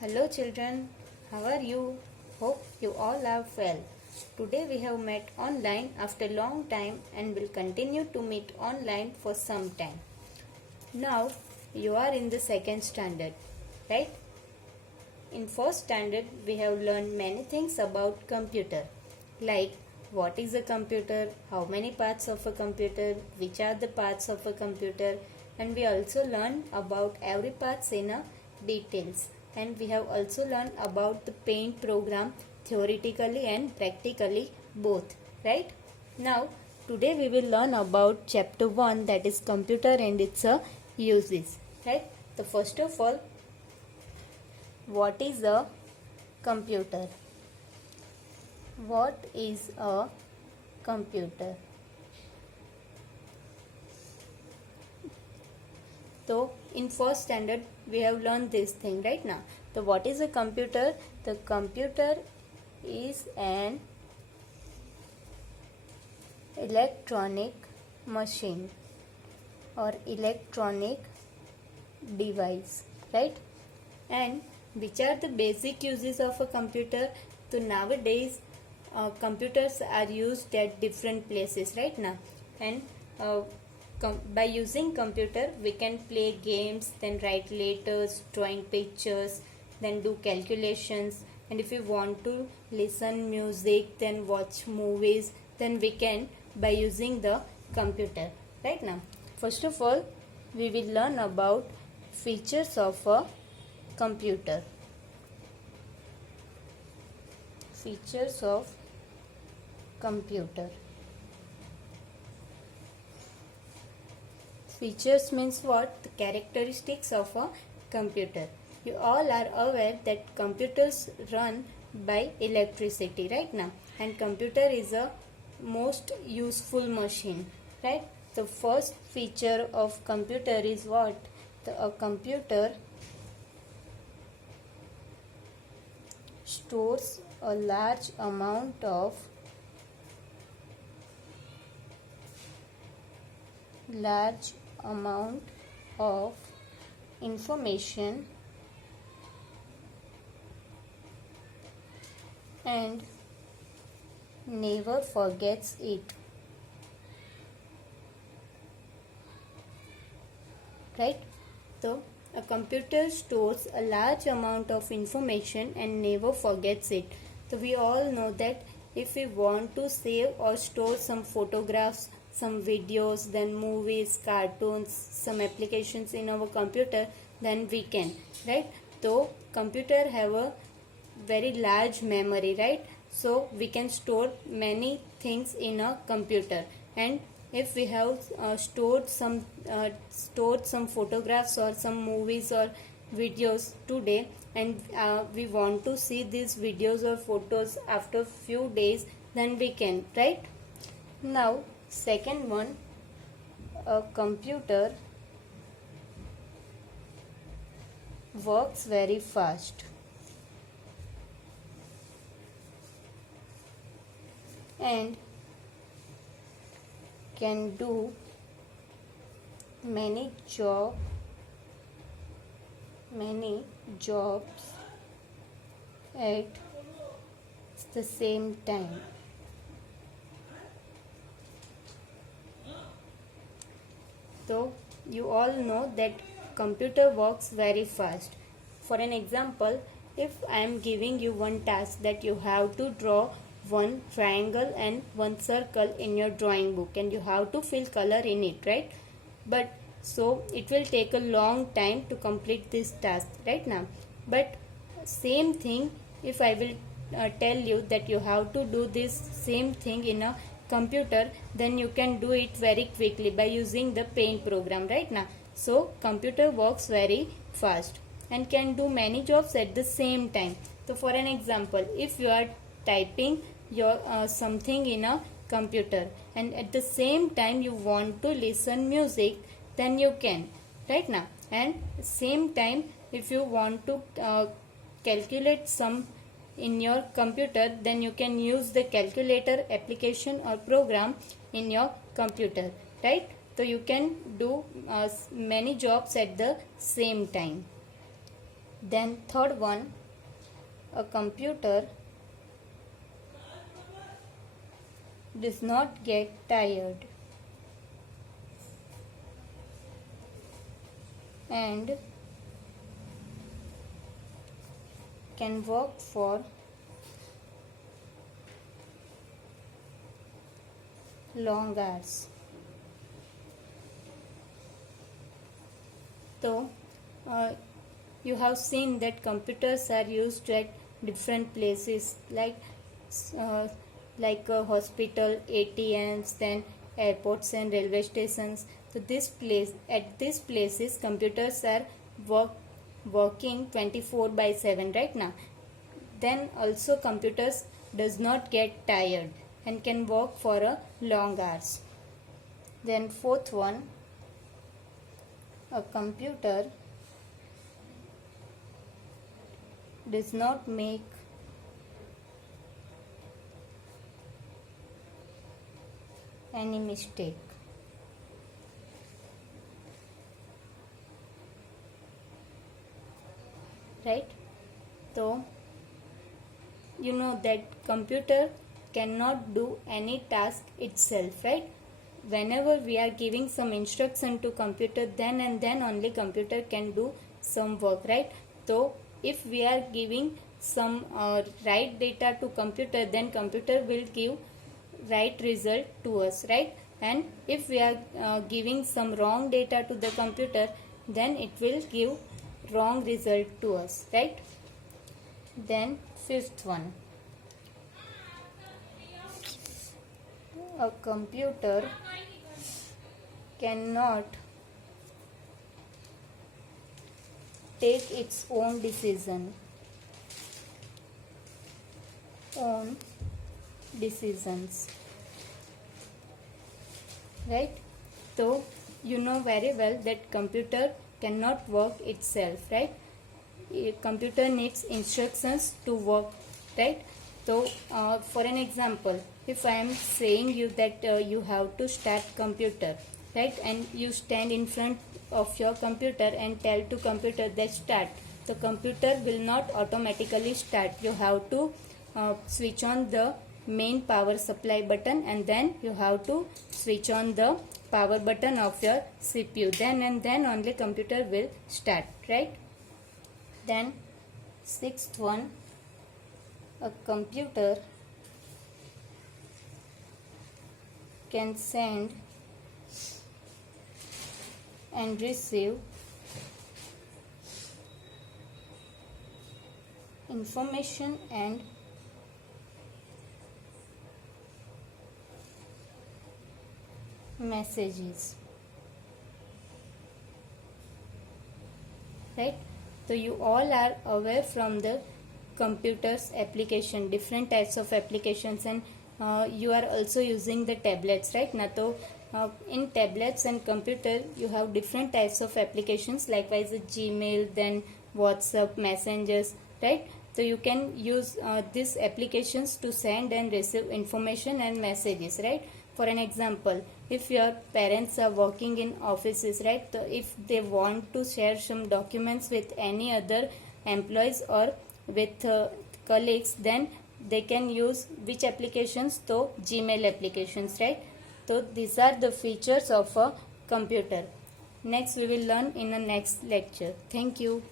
Hello children, how are you? Hope you all are well. Today we have met online after long time and will continue to meet online for some time. Now you are in the second standard, right? In first standard we have learned many things about computer, like what is a computer, how many parts of a computer, which are the parts of a computer, and we also learned about every parts in a details, and we have also learned about the paint program theoretically and practically both, right? Now today we will learn about chapter 1, that is computer and its uses, right? So first of all, what is a computer? What is a computer? So in first standard we have learned this thing right now. So what is a computer? The computer is an electronic machine or electronic device, right? And which are the basic uses of a computer? So nowadays computers are used at different places right now, and by using computer we can play games, then write letters, drawing pictures, then do calculations, and if you want to listen music, then watch movies, then we can by using the computer right now. First of all, we will learn about features of a computer. Features of computer. Features means what? The characteristics of a computer. You all are aware that computers run by electricity right now, and computer is a most useful machine, right? The first feature of computer is what? A computer stores a large amount of information and never forgets it, right? So a computer stores a large amount of information and never forgets it. So we all know that if we want to save or store some photographs, some videos, then movies, cartoons, some applications in our computer, then we can, right? So computer have a very large memory, right? So we can store many things in a computer, and if we have stored some photographs or some movies or videos today, and we want to see these videos or photos after few days, then we can, right? Now second one, a computer works very fast and can do many jobs at the same time. So you all know that computer works very fast. For an example, if I am giving you one task that you have to draw one triangle and one circle in your drawing book, and you have to fill color in it, right? But so it will take a long time to complete this task right now. But same thing, if I will tell you that you have to do this same thing in a computer, then you can do it very quickly by using the paint program right now. So computer works very fast and can do many jobs at the same time. So for an example, if you are typing your something in a computer and at the same time you want to listen music, then you can right now. And same time, if you want to calculate some in your computer, then you can use the calculator application or program in your computer, right? So you can do many jobs at the same time. Then third one, a computer does not get tired and can work for long hours. So, you have seen that computers are used at different places uh, like a hospital, ATMs, then airports and railway stations. So at these places computers are working 24/7 right now. Then also computers does not get tired and can work for a long hours. Then fourth one, a computer does not make any mistake. Right? So you know that computer cannot do any task itself, right? Whenever we are giving some instruction to computer, then and then only computer can do some work, right? So if we are giving some right data to computer, then computer will give right result to us, right? And if we are giving some wrong data to the computer, then it will give wrong result to us, right? Then fifth one, a computer cannot take its own decisions, right? So you know very well that computer cannot work itself, right? A computer needs instructions to work, right? So for an example, if I am saying you that you have to start computer, right, and you stand in front of your computer and tell to computer that start, the computer will not automatically start. You have to switch on the main power supply button, and then you have to switch on the power button of your CPU. Then and then only computer will start, right? Then sixth one, a computer can send and receive information and messages, right? So you all are aware from the computers application, different types of applications, and you are also using the tablets, right? Now, so in tablets and computer you have different types of applications, likewise Gmail, then WhatsApp, messengers, right? So you can use these applications to send and receive information and messages, right? For an example, if your parents are working in offices, right, so if they want to share some documents with any other employees or with colleagues, then they can use which applications? So Gmail applications, right? So these are the features of a computer. Next we will learn in the next lecture. Thank you.